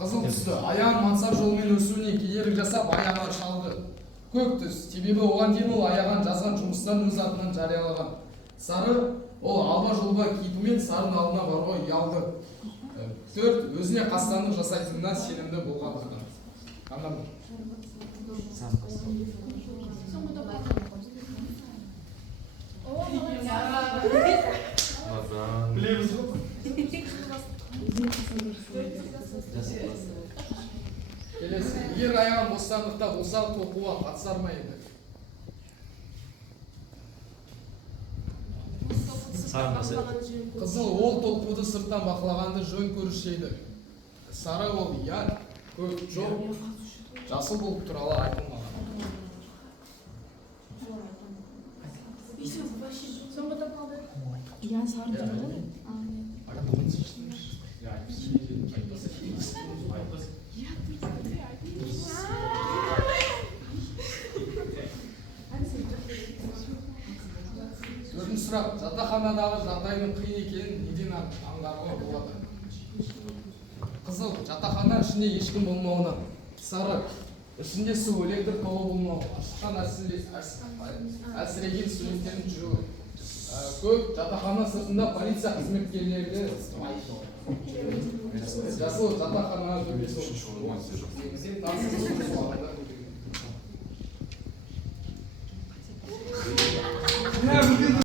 Қызыл түсті аяғын мансап жолмен өсуіне кедергі жасап аяғынан шалды. Көк түс, себебі оған дейін ол аяған жазған жұмыстан өз атынан жариялаған. Сары, ол алба-жұлба кейпімен сарын алдына баруға ұялды. 4. Өзіне қастандық жасайтынына сенімді болғандықтан. Анам. Білеміз ғой. Келесі, егер аяған бостандықта болса, толқуға қатысар ма еді? Қызыл, ол толқуды сырттан бақылағанды жөн көруші еді. Сары, ол иә, көк жоқ, жасыл болып туралы айтылмаған. Я сары. Төртінші сұрақ, жатақханадағы жағдайдың қиын екенін неден аңғаруға болады? Қызыл, жатақхана ішінде ешкім болмауынан. Сары, ішінде су, электр толы болмауы, ашыққан әлсіреген студенттердің жүруі. Көк, жатақхана сыртында полиция қызметкерлері жасыл, жатақхана төбесі.